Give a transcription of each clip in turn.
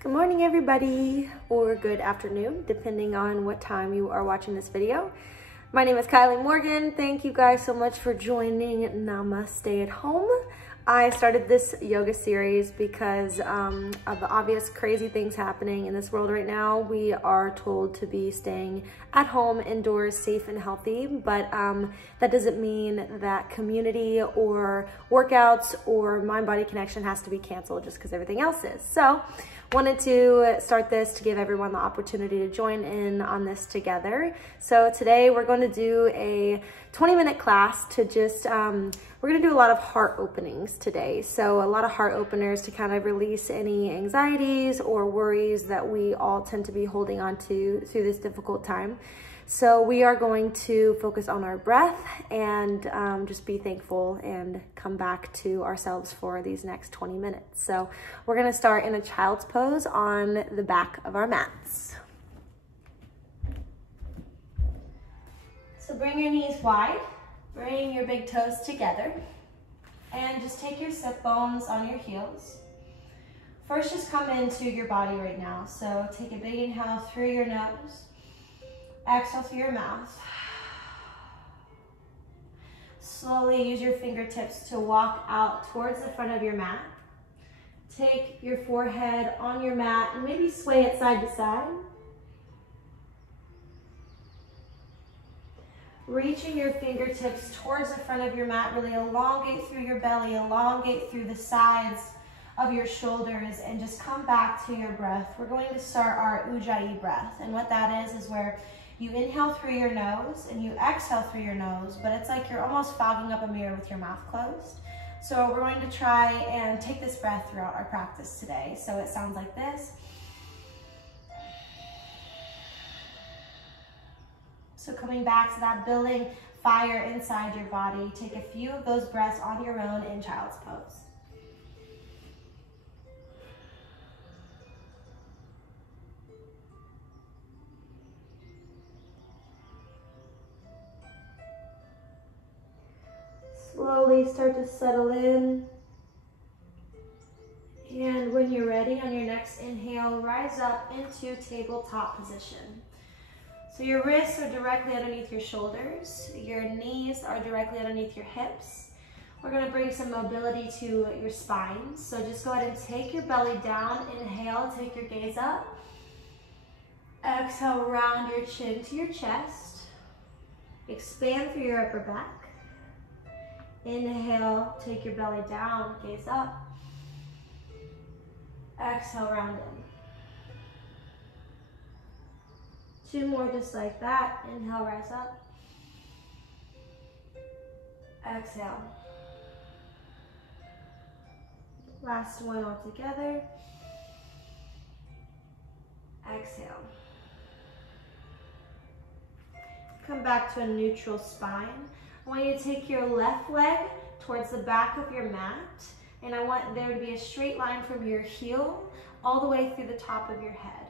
Good morning, everybody, or good afternoon, depending on what time you are watching this video. My name is Kylie Morgan. Thank you guys so much for joining Namaste at Home. I started this yoga series because of the obvious crazy things happening in this world right now. We are told to be staying at home, indoors, safe and healthy, but that doesn't mean that community or workouts or mind-body connection has to be canceled just because everything else is. So wanted to start this to give everyone the opportunity to join in on this together. So today we're going to do a 20-minute class to just, we're gonna do a lot of heart openings today. So a lot of heart openers to kind of release any anxieties or worries that we all tend to be holding on to through this difficult time. So we are going to focus on our breath and just be thankful and come back to ourselves for these next 20 minutes. So we're gonna start in a child's pose on the back of our mats. So bring your knees wide, bring your big toes together, and just take your sit bones on your heels. First, just come into your body right now. So take a big inhale through your nose. Exhale through your mouth. Slowly use your fingertips to walk out towards the front of your mat. Take your forehead on your mat and maybe sway it side to side. Reaching your fingertips towards the front of your mat, really elongate through your belly, elongate through the sides of your shoulders, and just come back to your breath. We're going to start our Ujjayi breath, and what that is where you inhale through your nose and you exhale through your nose, but it's like you're almost fogging up a mirror with your mouth closed. So we're going to try and take this breath throughout our practice today. So it sounds like this. So coming back to that, building fire inside your body, take a few of those breaths on your own in child's pose. Slowly start to settle in. And when you're ready, on your next inhale, rise up into tabletop position. So your wrists are directly underneath your shoulders. Your knees are directly underneath your hips. We're gonna bring some mobility to your spine. So just go ahead and take your belly down. Inhale, take your gaze up. Exhale, round your chin to your chest. Expand through your upper back. Inhale, take your belly down, gaze up. Exhale, round in. Two more just like that. Inhale, rise up. Exhale. Last one all together. Exhale. Come back to a neutral spine. I want you to take your left leg towards the back of your mat, and I want there to be a straight line from your heel all the way through the top of your head.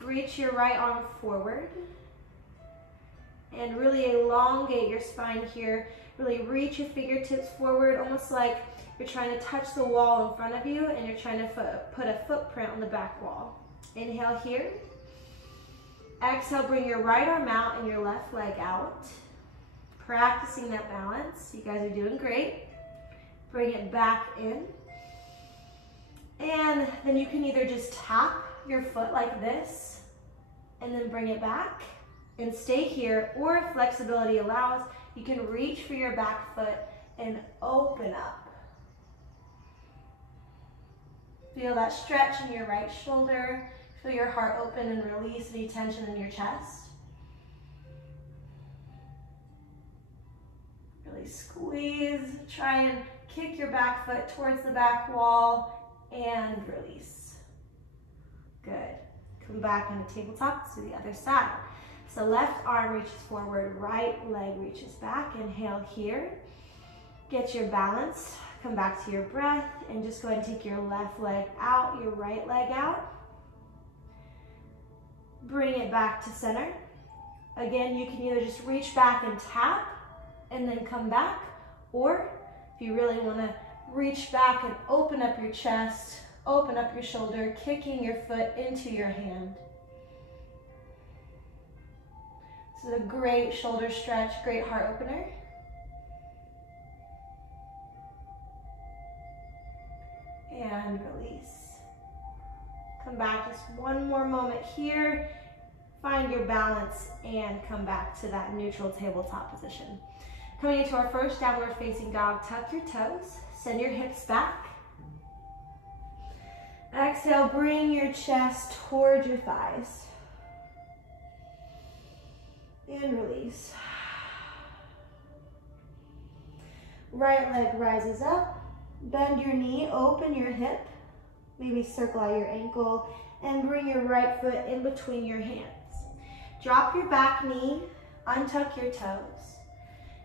Reach your right arm forward and really elongate your spine here. Really reach your fingertips forward, almost like you're trying to touch the wall in front of you and you're trying to put a footprint on the back wall. Inhale here. Exhale, bring your right arm out and your left leg out. Practicing that balance. You guys are doing great. Bring it back in. And then you can either just tap your foot like this and then bring it back and stay here, or if flexibility allows, you can reach for your back foot and open up. Feel that stretch in your right shoulder. Feel your heart open and release any tension in your chest. Really squeeze, try and kick your back foot towards the back wall and release. Good. Come back on the tabletop to the other side. So left arm reaches forward, right leg reaches back. Inhale here. Get your balance. Come back to your breath and just go ahead and take your left leg out, your right leg out. Bring it back to center. Again, you can either just reach back and tap and then come back, or if you really want to reach back and open up your chest, open up your shoulder, kicking your foot into your hand. This is a great shoulder stretch, great heart opener. And release. Come back just one more moment here. Find your balance and come back to that neutral tabletop position. Coming into our first downward facing dog, tuck your toes, send your hips back. Exhale, bring your chest towards your thighs. And release. Right leg rises up. Bend your knee, open your hip. Maybe circle out your ankle and bring your right foot in between your hands. Drop your back knee, untuck your toes.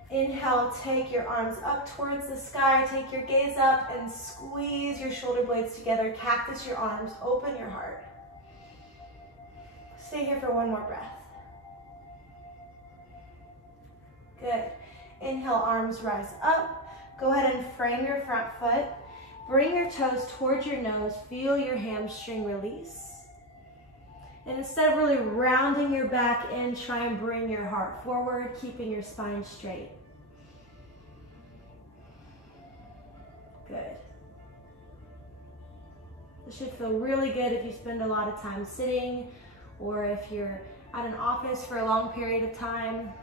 Inhale, take your arms up towards the sky, take your gaze up and squeeze your shoulder blades together. Cactus your arms, open your heart. Stay here for one more breath. Good. Inhale, arms rise up. Go ahead and frame your front foot. Bring your toes towards your nose. Feel your hamstring release. And instead of really rounding your back in, try and bring your heart forward, keeping your spine straight. Good. This should feel really good if you spend a lot of time sitting, or if you're at an office for a long period of time.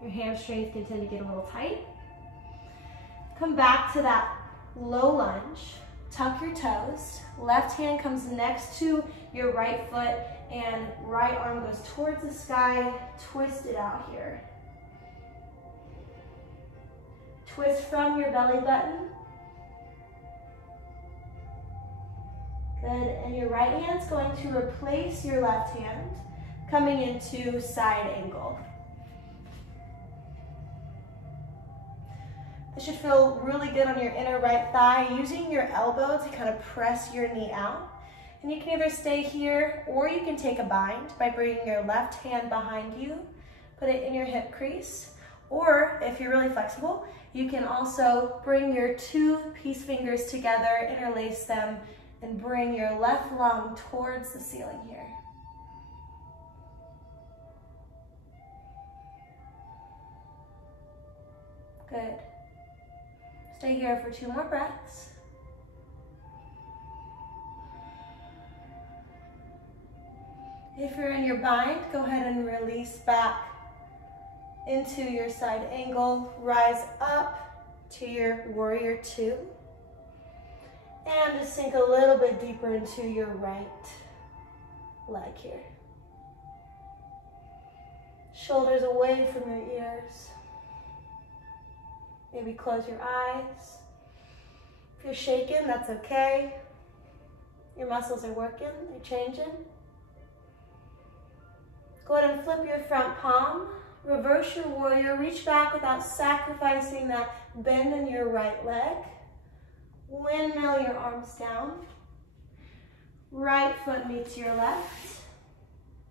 Your hamstrings can tend to get a little tight. Come back to that low lunge. Tuck your toes. Left hand comes next to your right foot and right arm goes towards the sky. Twist it out here. Twist from your belly button. Good. And your right hand's going to replace your left hand, coming into side angle. This should feel really good on your inner right thigh, using your elbow to kind of press your knee out. And you can either stay here or you can take a bind by bringing your left hand behind you, put it in your hip crease. Or if you're really flexible, you can also bring your two peace fingers together, interlace them, and bring your left lung towards the ceiling here. Good. Stay here for 2 more breaths. If you're in your bind, go ahead and release back into your side angle. Rise up to your warrior 2. And just sink a little bit deeper into your right leg here. Shoulders away from your ears. Maybe close your eyes. If you're shaking, that's okay. Your muscles are working, they're changing. Go ahead and flip your front palm. Reverse your warrior. Reach back without sacrificing that bend in your right leg. Windmill your arms down. Right foot meets your left.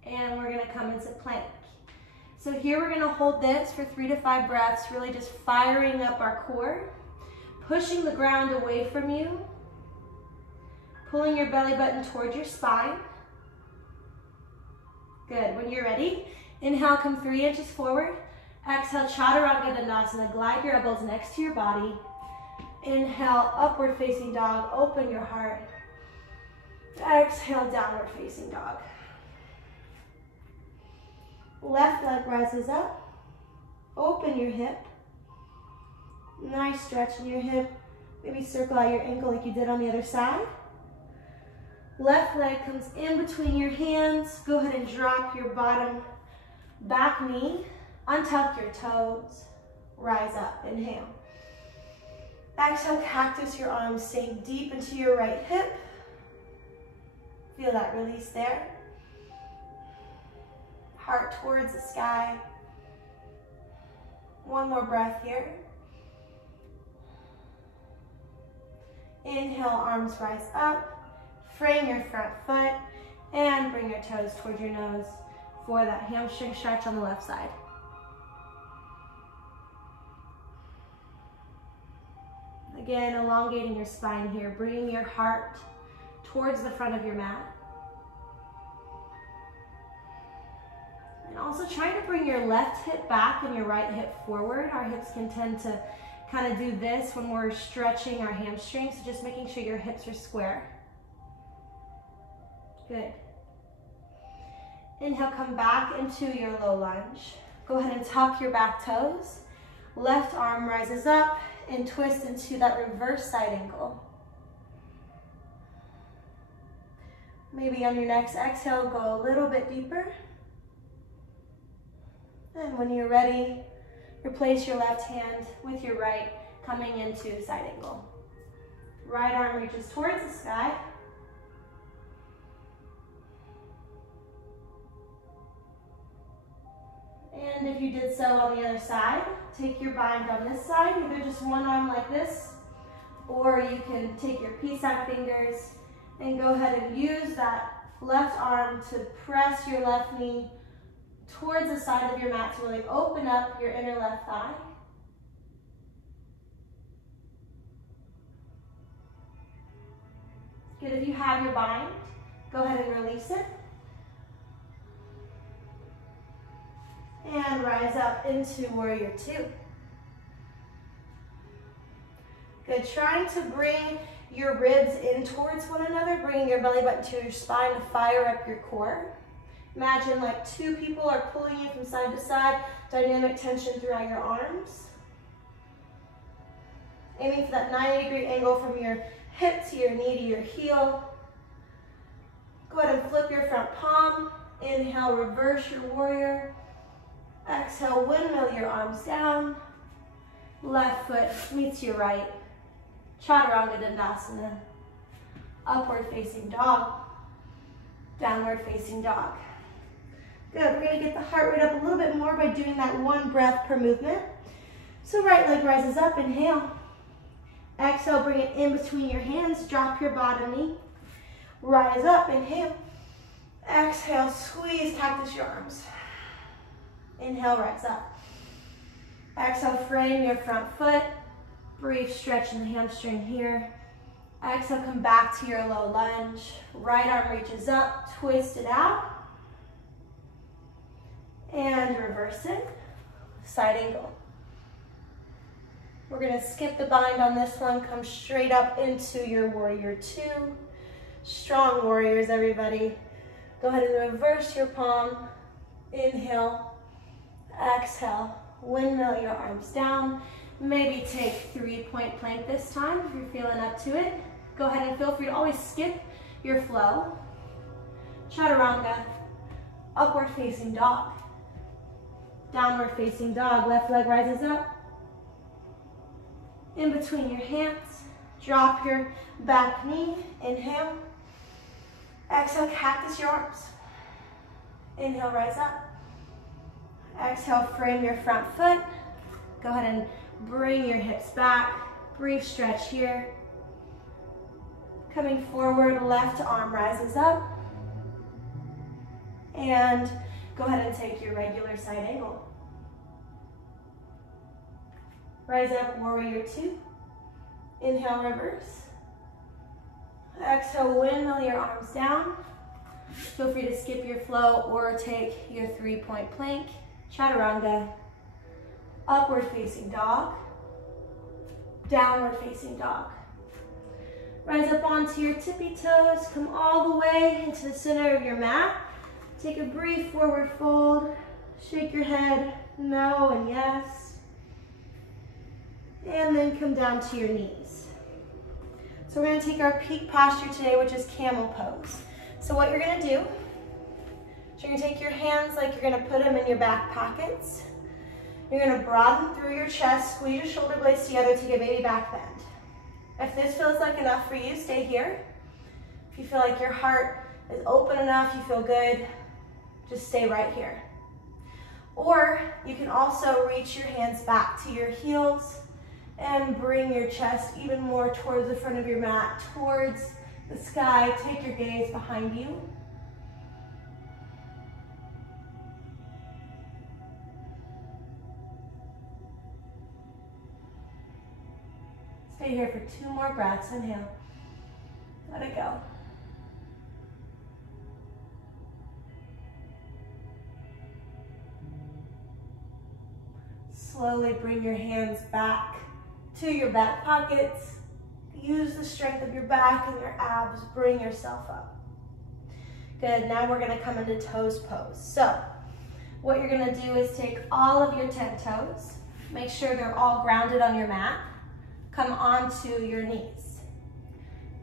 And we're going to come into plank. So here we're gonna hold this for 3 to 5 breaths, really just firing up our core, pushing the ground away from you, pulling your belly button towards your spine. Good, when you're ready, inhale, come 3 inches forward. Exhale, Chaturanga Dandasana, glide your elbows next to your body. Inhale, upward facing dog, open your heart. Exhale, downward facing dog. Left leg rises up. Open your hip. Nice stretch in your hip. Maybe circle out your ankle like you did on the other side. Left leg comes in between your hands. Go ahead and drop your bottom back knee. Untuck your toes. Rise up. Inhale. Exhale, cactus your arms. Sink deep into your right hip. Feel that release there. Heart towards the sky. 1 more breath here. Inhale, arms rise up. Frame your front foot and bring your toes towards your nose for that hamstring stretch on the left side. Again, elongating your spine here, bringing your heart towards the front of your mat. And also try to bring your left hip back and your right hip forward. Our hips can tend to kind of do this when we're stretching our hamstrings, so just making sure your hips are square. Good. Inhale, come back into your low lunge. Go ahead and tuck your back toes. Left arm rises up and twist into that reverse side angle. Maybe on your next exhale, go a little bit deeper. And when you're ready, replace your left hand with your right, coming into side angle. Right arm reaches towards the sky. And if you did so on the other side, take your bind on this side, either just one arm like this, or you can take your peace sign fingers and go ahead and use that left arm to press your left knee towards the side of your mat to really open up your inner left thigh. Good, if you have your bind, go ahead and release it. And rise up into warrior two. Good, trying to bring your ribs in towards one another, bringing your belly button to your spine to fire up your core. Imagine like two people are pulling you from side to side, dynamic tension throughout your arms. Aiming for that 90-degree angle from your hip to your knee to your heel. Go ahead and flip your front palm. Inhale, reverse your warrior. Exhale, windmill your arms down. Left foot meets your right. Chaturanga Dandasana. Upward facing dog. Downward facing dog. Good, we're gonna get the heart rate up a little bit more by doing that one breath per movement. So right leg rises up, inhale. Exhale, bring it in between your hands, drop your bottom knee. Rise up, inhale. Exhale, squeeze, cactus your arms. Inhale, rise up. Exhale, frame your front foot. Brief stretch in the hamstring here. Exhale, come back to your low lunge. Right arm reaches up, twist it out. And reverse it, side angle. We're gonna skip the bind on this one, come straight up into your warrior two. Strong warriors, everybody. Go ahead and reverse your palm. Inhale, exhale, windmill your arms down. Maybe take 3-point plank this time if you're feeling up to it. Go ahead and feel free to always skip your flow. Chaturanga, upward facing dog. Downward facing dog, left leg rises up. In between your hands, drop your back knee, inhale. Exhale, cactus your arms. Inhale, rise up. Exhale, frame your front foot. Go ahead and bring your hips back. Brief stretch here. Coming forward, left arm rises up. And go ahead and take your regular side angle. Rise up, warrior two. Inhale, reverse. Exhale, windmill your arms down. Feel free to skip your flow or take your 3-point plank. Chaturanga, upward facing dog, downward facing dog. Rise up onto your tippy toes, come all the way into the center of your mat. Take a brief forward fold, shake your head, no and yes. And then come down to your knees. So we're gonna take our peak posture today, which is camel pose. So what you're gonna do, is you're gonna take your hands like you're gonna put them in your back pockets. You're gonna broaden through your chest, squeeze your shoulder blades together to get baby back bend. If this feels like enough for you, stay here. If you feel like your heart is open enough, you feel good, just stay right here. Or you can also reach your hands back to your heels and bring your chest even more towards the front of your mat, towards the sky. Take your gaze behind you. Stay here for 2 more breaths. Inhale. Let it go. Slowly bring your hands back to your back pockets. Use the strength of your back and your abs. Bring yourself up. Good, now we're gonna come into toes pose. So what you're gonna do is take all of your 10 toes, make sure they're all grounded on your mat, come onto your knees.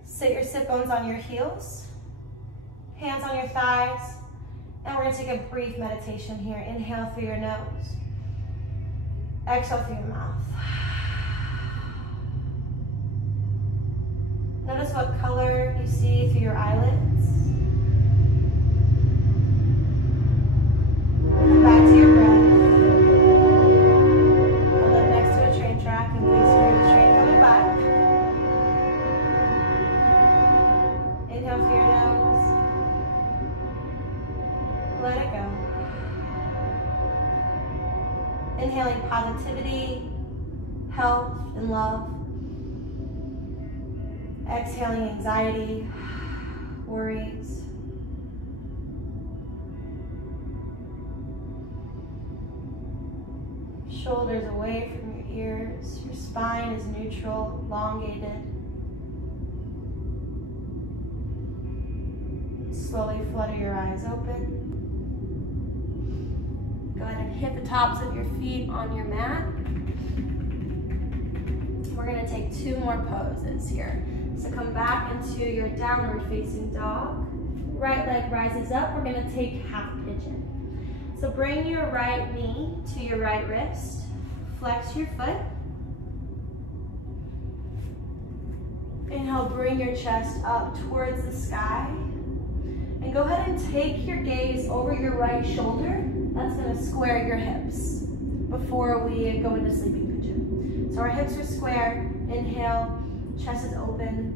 Sit your sit bones on your heels, hands on your thighs, and we're gonna take a brief meditation here. Inhale through your nose, exhale through your mouth. Notice what color you see through your eyelids. Come back to your breath. I live next to a train track in case you hear the train coming by. Inhale through your nose. Let it go. Inhaling positivity, health, and love. Exhaling anxiety, worries. Shoulders away from your ears. Your spine is neutral, elongated. Slowly flutter your eyes open. Go ahead and hit the tops of your feet on your mat. We're gonna take 2 more poses here. So come back into your downward facing dog. Right leg rises up. We're gonna take half pigeon. So bring your right knee to your right wrist. Flex your foot. Inhale, bring your chest up towards the sky. And go ahead and take your gaze over your right shoulder. That's gonna square your hips before we go into sleeping pigeon. So our hips are square. Inhale, chest is open,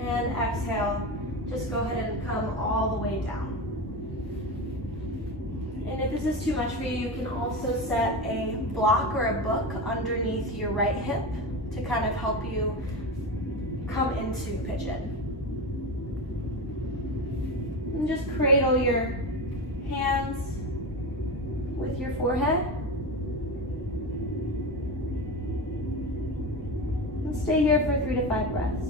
and exhale. Just go ahead and come all the way down. And if this is too much for you, you can also set a block or a book underneath your right hip to kind of help you come into pigeon. And just cradle your hands with your forehead. And stay here for 3 to 5 breaths.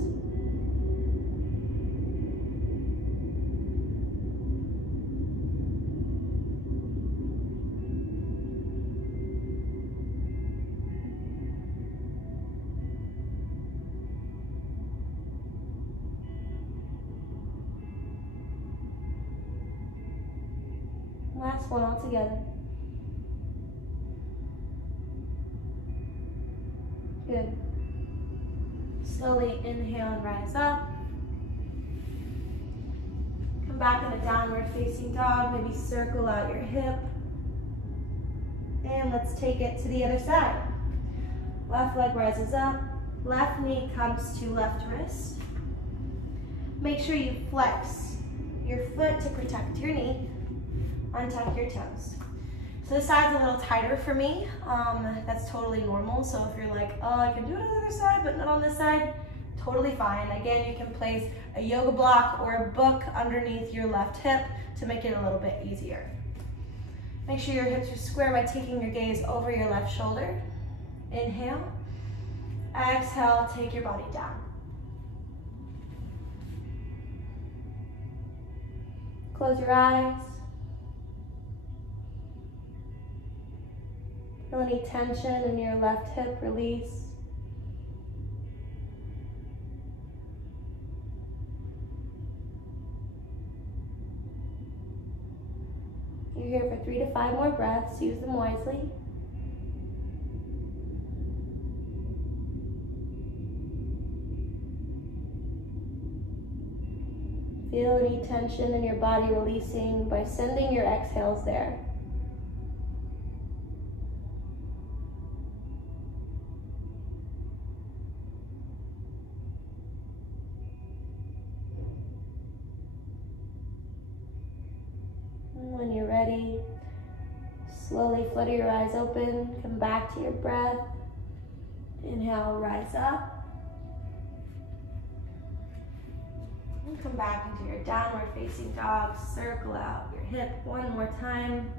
Last one all together. Good. Slowly inhale and rise up. Come back in a downward facing dog. Maybe circle out your hip. And let's take it to the other side. Left leg rises up. Left knee comes to left wrist. Make sure you flex your foot to protect your knee. Untuck your toes. So this side's a little tighter for me. That's totally normal. So if you're like, oh, I can do it on the other side, but not on this side, totally fine. Again, you can place a yoga block or a book underneath your left hip to make it a little bit easier. Make sure your hips are square by taking your gaze over your left shoulder. Inhale. Exhale, take your body down. Close your eyes. Feel any tension in your left hip release. You're here for 3 to 5 more breaths. Use them wisely. Feel any tension in your body releasing by sending your exhales there. When you're ready, slowly flutter your eyes open, come back to your breath. Inhale, rise up. And come back into your downward facing dog. Circle out your hip one more time.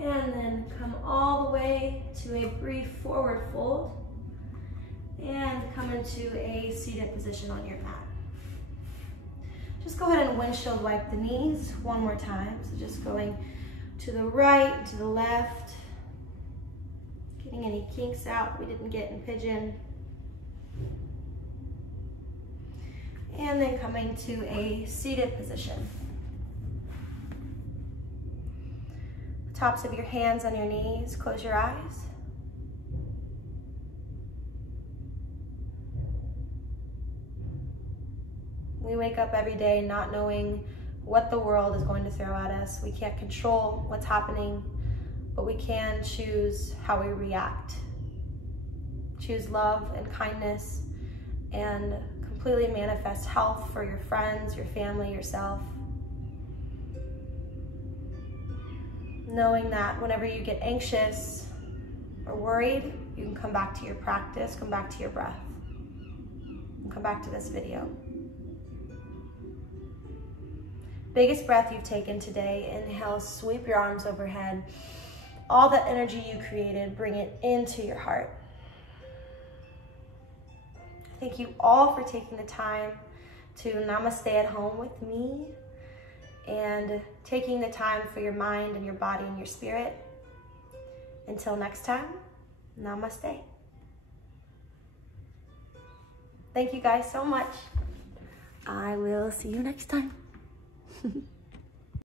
And then come all the way to a brief forward fold. And come into a seated position on your mat. Just go ahead and windshield wipe the knees one more time. So just going to the right, to the left. Getting any kinks out we didn't get in Pigeon. And then coming to a seated position. Tops of your hands on your knees, close your eyes. We wake up every day not knowing what the world is going to throw at us. We can't control what's happening, but we can choose how we react. Choose love and kindness and completely manifest health for your friends, your family, yourself. Knowing that whenever you get anxious or worried, you can come back to your practice, come back to your breath, and come back to this video. Biggest breath you've taken today. Inhale, sweep your arms overhead. All that energy you created, bring it into your heart. Thank you all for taking the time to namaste at home with me and taking the time for your mind and your body and your spirit. Until next time, namaste. Thank you guys so much. I will see you next time.